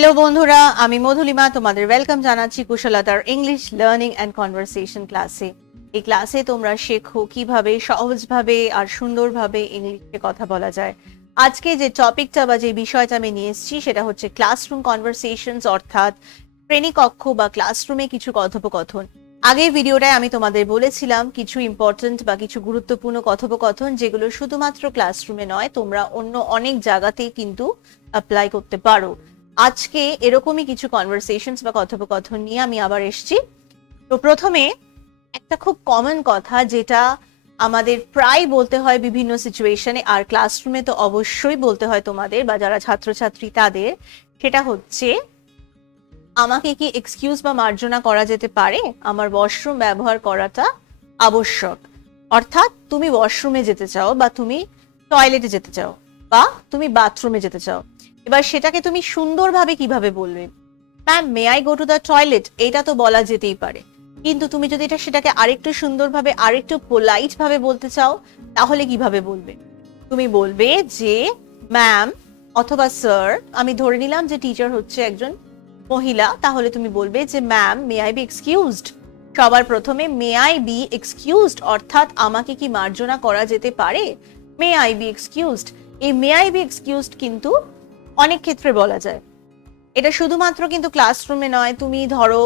Hello বন্ধুরা, আমি মধুলিমা তোমাদের ওয়েলকাম জানাচ্ছি কুশলতার ইংলিশ লার্নিং অ্যান্ড কনভারসেশন ক্লাসে। এই ক্লাসে তোমরা শেখো কিভাবে সহজভাবে আর সুন্দরভাবে ইংলিশে কথা বলা যায়। আজকে যে টপিকটা বা যে বিষয়টা আমি নিয়ে এসেছি সেটা হচ্ছে ক্লাসরুম কনভারসেশনস, অর্থাৎ শ্রেণীকক্ষ বা ক্লাসরুমে কিছু কথোপকথন। আগের ভিডিওটায় আমি তোমাদের বলেছিলাম কিছু ইম্পর্টেন্ট বা কিছু গুরুত্বপূর্ণ কথোপকথন যেগুলো শুধুমাত্র ক্লাসরুমে নয়, তোমরা অন্য অনেক জায়গাতেই কিন্তু অ্যাপ্লাই করতে পারো। আজকে এরকমই কিছু কনভারসেশনস বা কথোপকথন নিয়ে আমি আবার এসেছি। তো প্রথমে একটা খুব কমন কথা যেটা আমাদের প্রায় বলতে হয় বিভিন্ন সিচুয়েশনে, আর ক্লাসরুমে তো অবশ্যই বলতে হয় তোমাদের বা যারা ছাত্রছাত্রী তাদের, সেটা হচ্ছে আমাকে কি এক্সকিউজ বা মার্জনা করা যেতে পারে? আমার ওয়াশরুম ব্যবহার করাটা আবশ্যক। অর্থাৎ তুমি ওয়াশরুমে যেতে চাও বা তুমি টয়লেটে যেতে চাও বা তুমি বাথরুমে যেতে চাও, এবার সেটাকে তুমি সুন্দরভাবে কিভাবে বলবে? Ma'am, may I go to the toilet, এটা তো বলা যেতেই পারে, কিন্তু তুমি যদি সেটাকে আরেকটু সুন্দরভাবে আরেকটু পোলাইট ভাবে বলতে চাও তাহলে কিভাবে বলবে? তুমি বলবে যে ম্যাম অথবা স্যার, আমি ধরে নিলাম যে টিচার হচ্ছে একজন মহিলা, তাহলে তুমি বলবে যে ma'am may I be excused. সবার প্রথমে মে আই বি এক্সকিউজড, অর্থাৎ আমাকে কি মার্জনা করা যেতে পারে? May I be excused. এই মে আই বি এক্সকিউজড কিন্তু অনেক ক্ষেত্রে বলা যায়। এটা শুধুমাত্র কিন্তু ক্লাসরুমে নয়, তুমি ধরো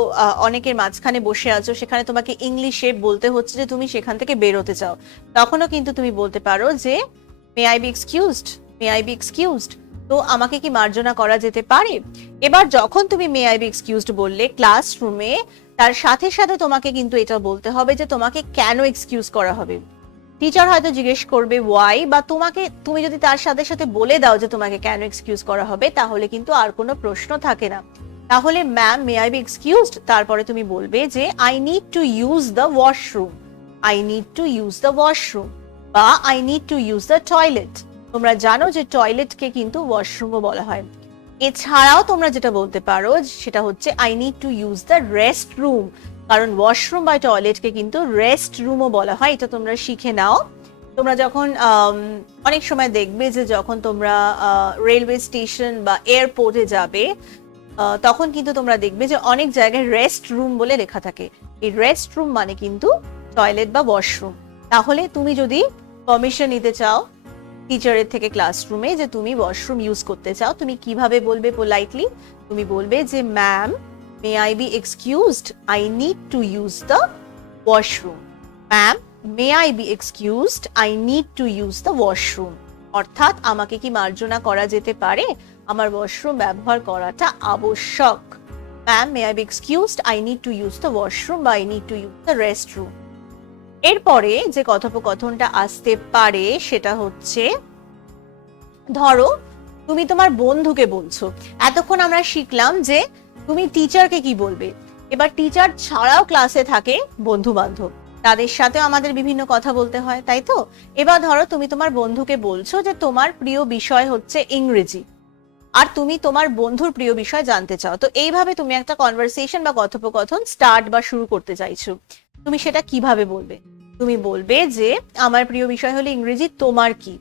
অনেকের মাঝখানে বসে আছো, সেখানে তোমাকে ইংলিশে বলতে হচ্ছে যে তুমি সেখান থেকে বেরোতে চাও, তখনও কিন্তু তুমি বলতে পারো যে may I be excused, may I be excused. তো আমাকে কি মার্জনা করা যেতে পারে? এবার যখন তুমি মে আই বি এক্সকিউজড বললে ক্লাসরুমে, তার সাথে সাথে তোমাকে কিন্তু এটা বলতে হবে যে তোমাকে কেন এক্সকিউজ করা হবে। টিচার হয়তো জিজ্ঞেস করবে ওয়াই, বা তুমি যদি তার সাথে সাথে বলে দাও যে তোমাকে কেন এক্সকিউজ করা হবে, তাহলে কিন্তু আর কোনো প্রশ্ন থাকে না। তাহলে ma'am may I be excused, তারপরে তুমি বলবে যে I need to use the washroom, I need to use the washroom, বা I need to use the toilet. তোমরা জানো যে টয়লেটকে কিন্তু ওয়াশরুমও বলা হয়। এছাড়াও তোমরা যেটা বলতে পারো সেটা হচ্ছে I need to use the rest room, কারণ ওয়াশরুম বা টয়লেটকে কিন্তু রেস্ট রুমও বলা হয়। এটা তোমরা শিখে নাও। তোমরা যখন অনেক সময় দেখবে যে যখন তোমরা রেলওয়ে স্টেশন বা এয়ারপোর্টে যাবে, তখন কিন্তু তোমরা দেখবে যে অনেক জায়গায় রেস্ট রুম বলে লেখা থাকে। এই রেস্ট রুম মানে কিন্তু টয়লেট বা ওয়াশরুম। তাহলে তুমি যদি পারমিশন নিতে চাও টিচারের থেকে ক্লাসরুমে যে তুমি ওয়াশরুম ইউজ করতে চাও, তুমি কিভাবে বলবে পোলাইটলি? তুমি বলবে যে ma'am may I be excused, I need to use the washroom. Ma'am may I be excused, I need to use the washroom. অর্থাৎ আমাকে কি মার্জনা করা যেতে পারে? আমার ওয়াশরুম ব্যবহার করাটা আবশ্যক। Ma'am may I be excused, I need to use the washroom বা I need to use the rest রুম। এরপরে যে কথোপকথনটা আসতে পারে সেটা হচ্ছে, ধরো তুমি তোমার বন্ধুকে বলছো। এতক্ষণ আমরা শিখলাম যে তুমি টিচারকে কি বলবে। এবার টিচার ছাড়াও ক্লাসে থাকে বন্ধু বান্ধব, তাদের সাথেও আমাদের বিভিন্ন কথা বলতে হয়, তাই তো? এবার ধরো তুমি তোমার বন্ধুকে বলছো যে তোমার প্রিয় বিষয় হচ্ছে ইংরেজি, আর তুমি তোমার বন্ধুর প্রিয় বিষয় জানতে চাও। তো এইভাবে তুমি একটা কনভারসেশন বা কথোপকথন স্টার্ট বা শুরু করতে চাইছো। তুমি সেটা কিভাবে বলবে? তুমি বলবে যে আমার প্রিয় বিষয় হলো ইংরেজি, তোমার কি?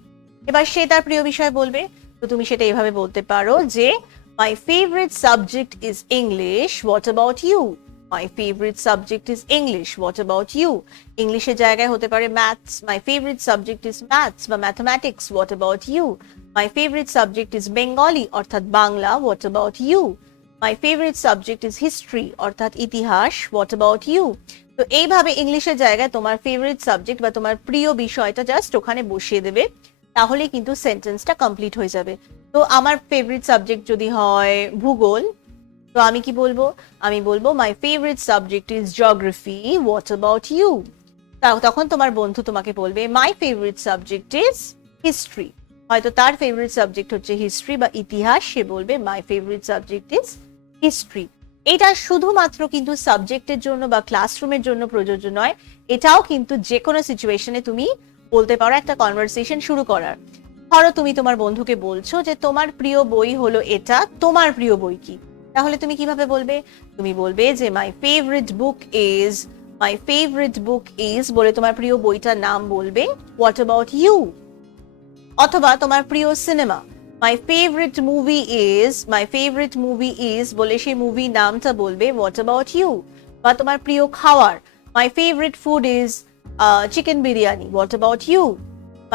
এবার সে তার প্রিয় বিষয় বলবে, তো তুমি সেটা এইভাবে বলতে পারো যে my favourite subject is English, what about you? My favourite subject is English, what about you? ইংলিশের জায়গায় হতে পারে maths, my favourite subject is maths বা mathematics, what about you? My favourite subject is Bengali, অর্থাৎ Bangla, what about you? My favourite subject is history, অর্থাৎ ইতিহাস, what about you? তো এইভাবে ইংলিশের জায়গায় তোমার ফেভারিট সাবজেক্ট বা তোমার প্রিয় বিষয়টা জাস্ট ওখানে বসিয়ে দেবে, তাহলে কিন্তু সেন্টেন্সটা কমপ্লিট হয়ে যাবে। তো আমার ফেভারিট সাবজেক্ট যদি হয় ভূগোল, তো আমি কি বলবো? আমি বলবো my favourite subject is geography, what about you? তখন তোমার বন্ধু তোমাকে বলবে my favourite subject is history. হয়তো তার ফেভারিট সাবজেক্ট হচ্ছে হিস্ট্রি বা ইতিহাস, সে বলবে my favourite subject is history. এটা শুধুমাত্র কিন্তু সাবজেক্টের জন্য বা ক্লাসরুমের জন্য প্রযোজ্য নয়, এটাও কিন্তু যে কোনো সিচুয়েশনে তুমি বলতে পারো একটা কনভারসেশন শুরু করার। ধরো তুমি তোমার বন্ধুকে বলছো যে তোমার প্রিয় বই হলো এটা, তোমার প্রিয় বই কি? তাহলে তুমি কিভাবে বলবে? তুমি বলবে যে my favourite book is, my favourite book is বলে তোমার প্রিয় বইটার নাম বলবে, হোয়াট অ্যাবাউট ইউ? অথবা তোমার প্রিয় cinema, My favorite movie is বলে সেই মুভি নামটা বলবে। What about you? বা তোমার প্রিয় খাবার, My favorite food is chicken biryani. What about you?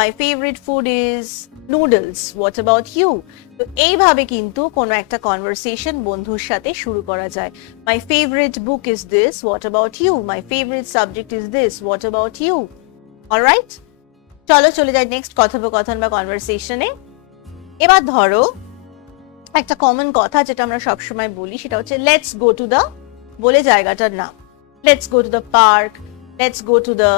My favorite food is noodles. What about you? তো এইভাবে কিন্তু কোনো একটা কনভারসেশন বন্ধুর সাথে শুরু করা যায়। My favorite book is this. What about you? My favorite subject is this. What about you? Alright? চলো চলে যাই নেক্সট কথোপকথন বা কনভারসেশনে। এবার ধরো একটা কমন কথা যেটা আমরা সবসময় বলি, সেটা হচ্ছে লেটস গো টু দ্য, বলে জায়গাটার নাম। Let's go to the park, let's go to the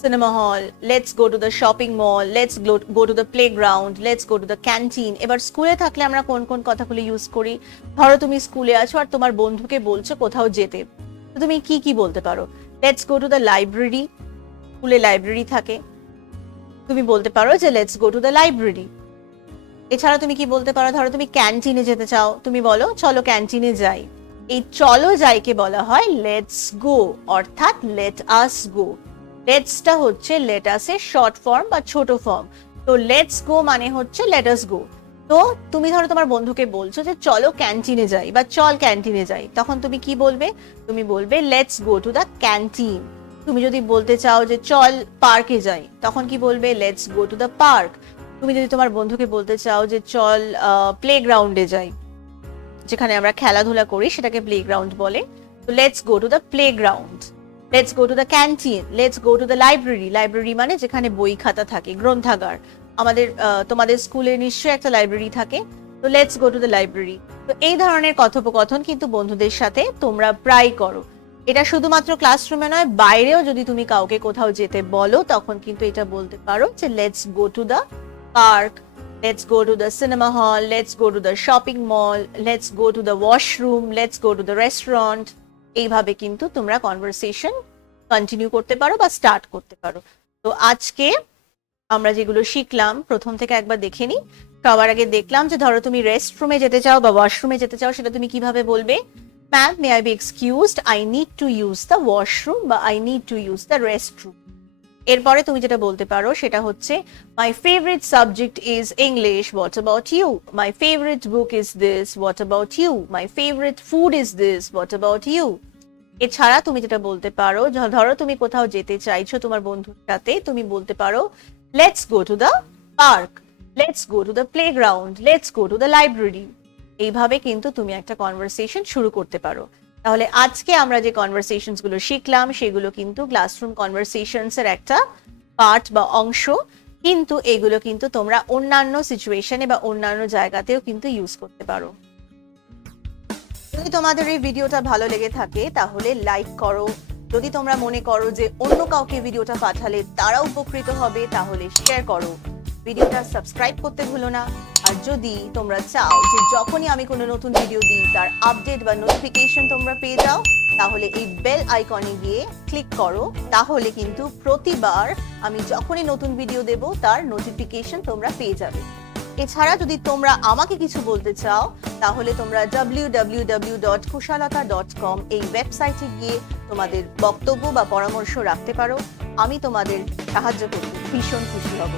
cinema hall, let's go to the shopping mall, let's go to the playground, let's go to the canteen. এবার স্কুলে থাকলে আমরা কোন কোন কথাগুলো ইউজ করি? ধরো তুমি স্কুলে আছো আর তোমার বন্ধুকে বলছো কোথাও যেতে, তো তুমি কি কি বলতে পারো? Let's go to the library, স্কুলে লাইব্রেরি থাকে, তুমি বলতে পারো যে let's go to the library. এছাড়া তুমি কি বলতে পারো? ধরো তুমি ক্যান্টিনে যেতে চাও, তুমি বলো চলো ক্যান্টিনে যাই। এই চলো যাইকে বলা হয় লেটস গো, অর্থাৎ লেট আস গো। লেটসটা হচ্ছে লেট আসের শর্ট ফর্ম বা ছোট ফর্ম। তো লেটস গো মানে হচ্ছে লেট আস গো। তো তুমি ধরো তোমার বন্ধুকে বলছো যে চলো ক্যান্টিনে যাই বা চল ক্যান্টিনে যাই, তখন তুমি কি বলবে? তুমি বলবে let's go to the canteen. তুমি যদি বলতে চাও যে চল পার্কে যাই, তখন কি বলবে? Let's go to the park. তুমি যদি তোমার বন্ধুকে বলতে চাও যে চল প্লেগ্রাউন্ডে যাই, যেখানে আমরা খেলাধুলা করি সেটাকে প্লেগ্রাউন্ড বলে, তো let's go to the playground. Let's go to the canteen, let's go to the library. Library মানে যেখানে বই খাতা থাকে, গ্রন্থাগার। আমাদের তোমাদের স্কুলে নিশ্চয়ই একটা লাইব্রেরি থাকে, তো let's go to the library. তো এই ধরনের কথোপকথন কিন্তু বন্ধুদের সাথে তোমরা প্রায় করো। এটা শুধুমাত্র ক্লাসরুমে নয়, বাইরেও যদি তুমি কাউকে কোথাও যেতে বলো, তখন কিন্তু এটা বলতে পারো যে let's go to the park, let's go to the cinema hall, let's go to the shopping mall, let's go to the washroom, let's go to the restaurant. এইভাবে কিন্তু তোমরা কনভারসেশন কন্টিনিউ করতে পারো বা স্টার্ট করতে পারো। তো আজকে আমরা যেগুলো শিখলাম প্রথম থেকে একবার দেখে নিই। সবার আগে দেখলাম যে ধরো তুমি রেস্টরুমে যেতে চাও বা ওয়াশরুমে যেতে চাও, সেটা তুমি কিভাবে বলবে? Ma'am, may I be excused, I need to use the washroom বা I need to use the restroom. এরপরে তুমি যেটা বলতে পারো সেটা হচ্ছে my favourite subject is English, what about you? My favourite book is this, what about you? My favourite food is this, what about you? এছাড়া তুমি যেটা বলতে পারো, ধরো তুমি কোথাও যেতে চাইছো তোমার বন্ধুর সাথে, তুমি বলতে পারো let's go to the park, let's go to the playground, let's go to the library. এইভাবে কিন্তু তুমি একটা কনভারসেশন শুরু করতে পারো। তাহলে আজকে আমরা যে কনভারসেশনস গুলো শিখলাম সেগুলো কিন্তু ক্লাসরুম কনভারসেশনস এর একটা পার্ট বা অংশ, কিন্তু এগুলো কিন্তু তোমরা অন্যান্য সিচুয়েশনে বা অন্যান্য জায়গাতেও কিন্তু ইউজ করতে পারো। যদি তোমাদের এই ভিডিওটা ভালো লেগে থাকে তাহলে লাইক করো। যদি তোমরা মনে করো যে অন্য কাউকে ভিডিওটা পাঠালে তারা উপকৃত হবে, তাহলে শেয়ার করো। ভিডিওটা সাবস্ক্রাইব করতে ভুলো না। আর যদি তোমরা চাও যে যখনই আমি কোনো নতুন ভিডিও দিই তার আপডেট বা নোটিফিকেশন তোমরা পেয়ে যাও, তাহলে এই বেল আইকনে গিয়ে ক্লিক করো। তাহলে কিন্তু প্রতিবার আমি যখনই নতুন ভিডিও দেব তার নোটিফিকেশন তোমরা পেয়ে যাবে। এছাড়া যদি তোমরা আমাকে কিছু বলতে চাও, তাহলে তোমরা www.kushalata.com এই ওয়েবসাইটে গিয়ে তোমাদের বক্তব্য বা পরামর্শ রাখতে পারো। আমি তোমাদের সাহায্য করতে ভীষণ খুশি হব।